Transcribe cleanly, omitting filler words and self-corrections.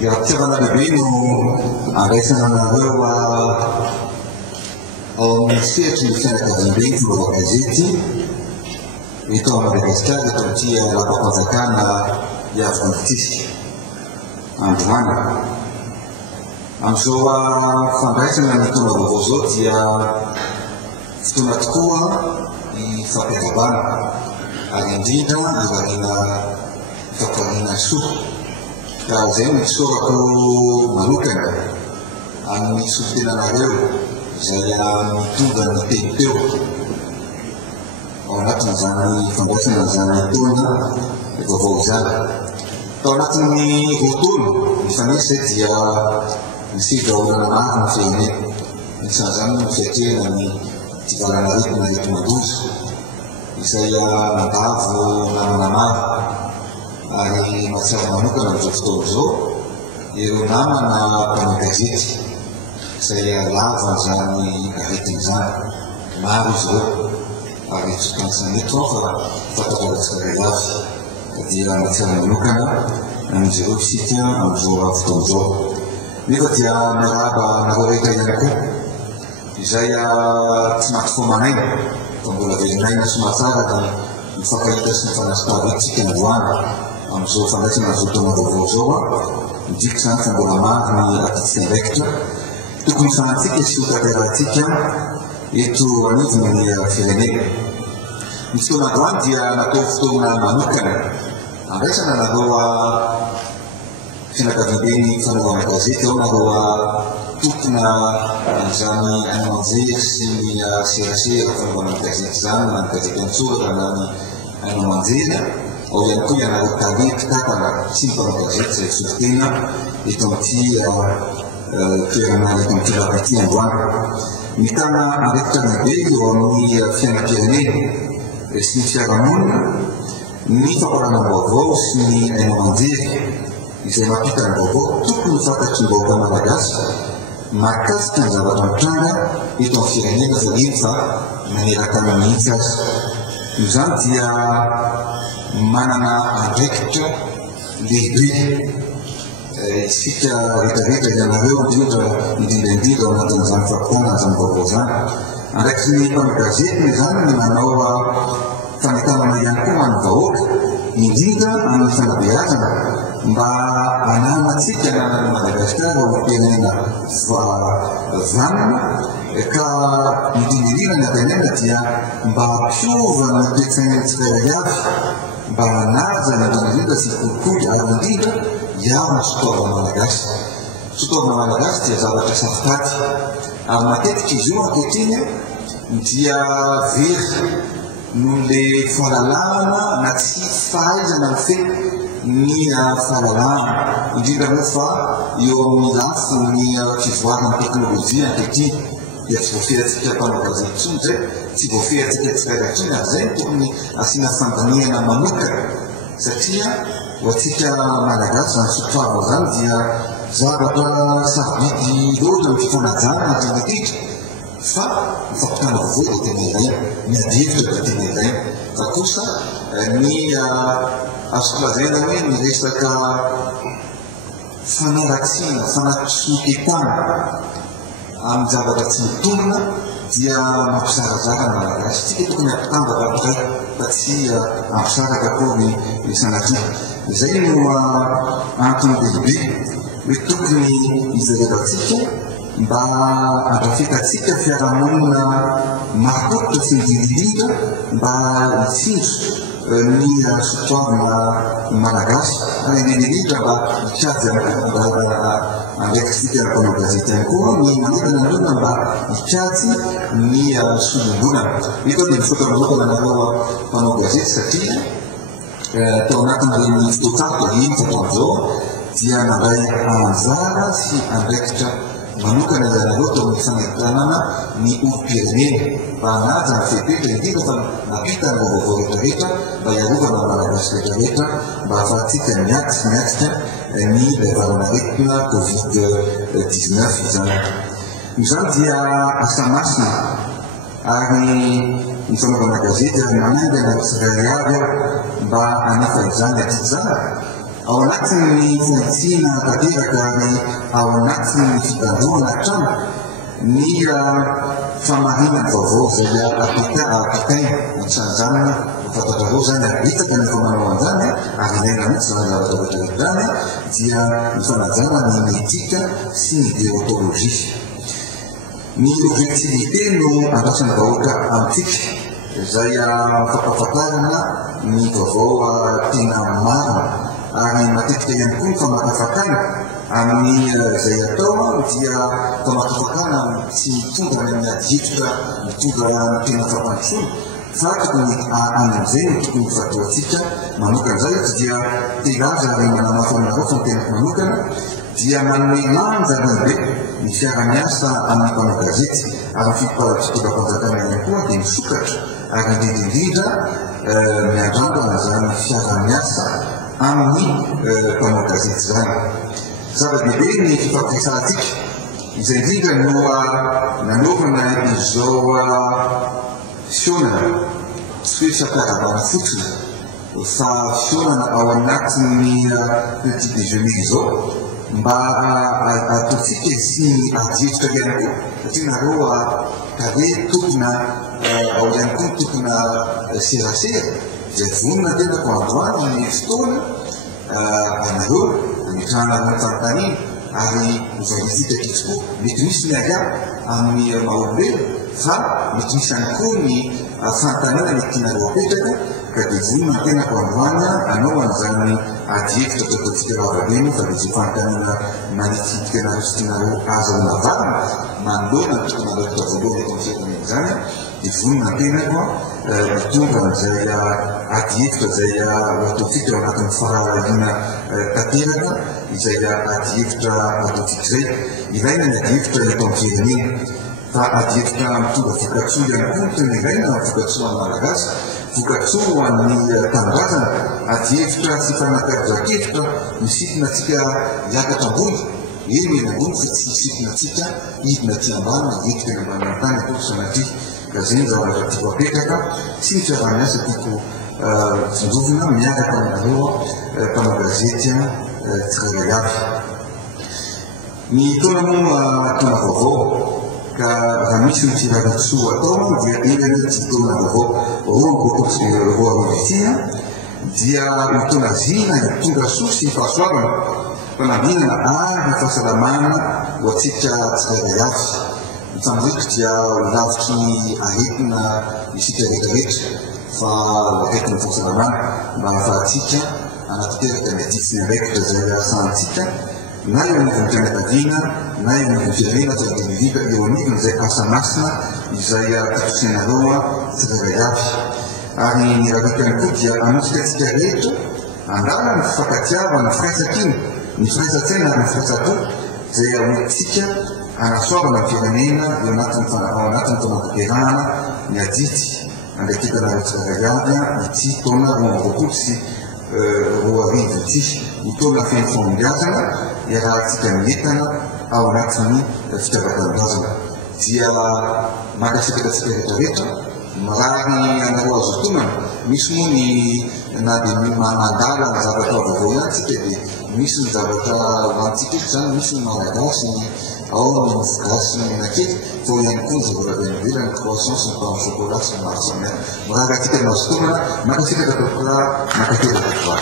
dia fitiavana lehibe no andraisana anareo ao amin'ny fetry ny fianakaviam-be fitaovana gazety eto a Madagasikara eto amin'ity lapa-panjakana Iavolotisy Androany. Amin'izao fandraisana ny fotoana vaovao zao dia fotoana tokoa ny fampiadabana ary indrindra ivariana fampirina soa. Ka izay no sorako manokana amin'ny sotenanareo izay mitonga ny teny teo ao anatin'izany fandraisana izany taona vaovao izany. Tao anatin'ny roatolo mifanesy izay dia nisy vahoaka maro ny firenena. Isan'izany no fiatrehana ny tivalana retina eto Mandroso izay mandavo namana maro ary mahatsiaro manokana amin'izao fotoana izao ireo namana mpanao gazety izay lava izany aretina izany. Maro izy ireo ary sokanisany eto aho fa fatapalatsika iray avy dia mahatsiaro manokana amin'izy ireo isika amin'izao fotoana izao. Nefa dia miarahaba nareo rehetra ihany koa izay tsy maty fo manaina fa mbola velinaina somatsara dia mifankahita sy mifanasitavitsika androany amin'izao fandraisana zao taona vaovao zao midika izany fa mbola maro ny atitsika andraikitra tokony fanatsika sy hotanterahantsika eto anivony firenena. Ny fotoana androany dia natao fotoana manokana andraisana nareo fianakaviam-be ny fanaovana gazety ao nareo tompona izany ainao-manjery sy ny serasera fanaovana gazety izany na ny gazety antsoratra na ny ainao-manjery. Ao ihany koa ianareo tale mpitapana sy ny mpanao gazety izay solitena eto amin'ity toerana eto amin'ity lapa-ity androany. Mitana andraikitra lehibe eo amin'ny fiainam-pirenena sy ny fiarahamonina ny famparana vaovao sy ny ainao-manjery izay mampita ny vaovao tokony fantatry ny vahoaka malagasy mahakasika ny zavatra mitranga eto amin'ny firenena fa eny fa maneran-tany mihitsy azy. Izany dia manana andraikitra lehibe isika rehetrarehetra ianareo indrindra ao anatin'izany fampitana izany vaovao izany. Andraikitry ny mpanao gazety izany ny manao fanetanana ihany koa man'ny vahoaka indrindra amin'ny fanabeazana mba ananatsika ny Madagasikara ao firenena vanana ka indrindrindrindra ny atenena dia mba hampiova ny toe-tsaina tsirairay avy mba hanaja ny indrindrindrindra sy kolikoly ary indrindra hiaro sotoavana malagasy. Sotoavana malagasy dia zavatra safikaty ary matetika izy io ankehitriny dia very noho le fahalalahana na tsy fahaizana mifehy ny fahalalahana indrindra moa fa eo amin'ny lafo ny fivoarana teknôlôjia ankehitriny dia tsy voafehintsika mpanao gazety intsony zay tsy voafehintsika tsirairay intsony ary zay tokony asiana fandiniana manokana satria ho antsika malagasy zany sotoavana zany dia zavatra sarobidy loatra ny fifanajana indrindrindrindra fa mifampitana vaovao dia tena ilaina, miadevitra dia tena ilaina. Fa kosa ny azo lazaina hoe ny resaka fanaratsiana fanatsoaketana amin'ny zavatra tsy mitonona dia mampisarazara ny malagasy. Tsika tokony hampitambatra amin'izay fa tsy hampisaraka koa ny sanatria. Izay no antony lehibe hoe tokony hijerevantsika mba handrafetatsika fiarahamonina mahakototra sy indrindrindrindra mba hitsindro ny sotoavana malagasy ary indrindrindrindra mba hikady mba andraikitsika mpanao gazety ihany koa ny manetana anareo mba hikady ny solombolana. Eto dia mifoka manokana anareo mpanao gazety satria tao anatin'ireny fotoatsako iny fotoan'izao dia mandray anjara sy andraikitra manokana ianareo tao amin'ny fanetanana ny olo-pirenena mba hanaja ny fepetra indrindra fa napita ny vaovao rehetrarehetra mba hiarovana malagasy rehetrarehetra mba ahafahantsika miatsika ny valan'aretina Covid-19 izany. Izany dia asa masina ary ny fanaovana gazety ary manaingana tsirairay avy mba hanefa izany aty tsara ao anatin'ny fihitsina tanteraka ary ao anatin'ny fitandromana trano ny famarinany vaovao zay apitaina antsanjanana fatatrareo zany hitaka ny famanao an'izany ary ilaina mihitsy zany zavatra zany dia mifanajana ny etika sy ny déontologie. Ny objectivité no andrasan'ny vahoaka amintsika zay fampahafantarana ny vaovao tena marina ary matetika ihany koa ny famakafakana amin'ny zay atao dia famakafakana tsy tonga ny adihevitra mitonga ny tena fampandrosoana fa tokony amin'izay no tokony fatoatsika manokan'izay dia telaza ary manamafanareo fa ny tenako manokana dia manome lanja lehibe ny fiara-miasa amin'ny mpanao gazety ary fitondram-panjakana ihany koa dia misokatra ary indrindrindrindra miandrandana zany fiara-miasa amin'ny mpanao gazety zany. Zava-dehibe ny fifampiresantsika izay indrindra no nanaovana izao fionana tsy hoe fampiarabana fotsiny fa fionana ao anatin'ny petit déjeuner izao mba ataotsika sy ny adihevitra ihany koa satria nareo kare tokona ao ihany koa tokona serasera dia vonona tenako androany ny fotoana anareo mitrahana amin'ny fanontaniana ary mivarizika tokoa mety misy ny ariary amin'ny maha-olombelo fa mety misy ihany koa ny fanontaniana mety tianareo apetraka ka dia vonona tenako androany anao an'izany adihevitra tatoatsika ravabeno fa dia zay fanontaniana manifitika anareo sy tianareo aza ho navarina manoloana ny tokonareo tavoaloha eto amin'ny fiainana zany dia vonona tenako mitonga an'izay adihevitra zay ataotsika ao anatin'ny fahalalina tanteraka izay adihevitra ataotsika zay ilaina ny adihevitra eto amin'ny firenena fa adihevitra mitonga vokatsoa ihany koa tena ilaina vokatsoa amin'ny malagasy vokatsoa amin'ny tanindrazana adihevitra sy fanatarijakevitra misitona atsika hiakatra ambony eny eny ambony fa tsy misitona atsika hidina ty ambany adihevitra eny ambany tany atao sanatria ka zay ny zavatra tiako apetraka sy ny fiara-miasa tiako findovina miaraka aminareo mpanao gazety tsirairay avy. Ny taona moa taona vaovao ka raha misy ny firavitsoa atao dia eny tsy taona vaovao roa rovitina dia mitona zina tonga soa sy fahasoavana fanambinana ary fahasalamana ho atsika tsirairay avy. Mitandriko dia lavitry ny aretina isika rehetrarehetra fa aretina fahasalamana mba ahafahantsika anatanteraka ny adifiny araikitra zay asantsika na eo anivony fianakaviana na eo anivony firenena tsy adimilika eo anivony zay asa masina izay tatosianareo tsirairay avy. Ary ny raharika ihany koa dia anotsika atsika rehetra andala ny fifankatiava ny firaisakiny ny firaisatsaina ary ny firaisa-po zay aotsika anasoavana ny firenena eo anatin'ny fanatanterahana ny adity andraikitanareo tsirairay avy ity taona roa roapolo sy roa arivo ity ny taona feno fahombiazana iarahantsika mientana ao anatin'ny fitiavan-tanindrazana dia mankasitraka atsika rehetrarehetra marary anareo azo tonana misy moa ny na dia mandala ny zavatra vaovao ihany tsika dia misy ny zavatra vantsika eto zany misy ny malagasy ao ny mofo ny nakely fa ihany koa ny zavatra benivela ny croissance ny pain au chocolat sy ny maro samihafa marary atsika nazo tonana mankasitraka tokoa makateraka tokoa.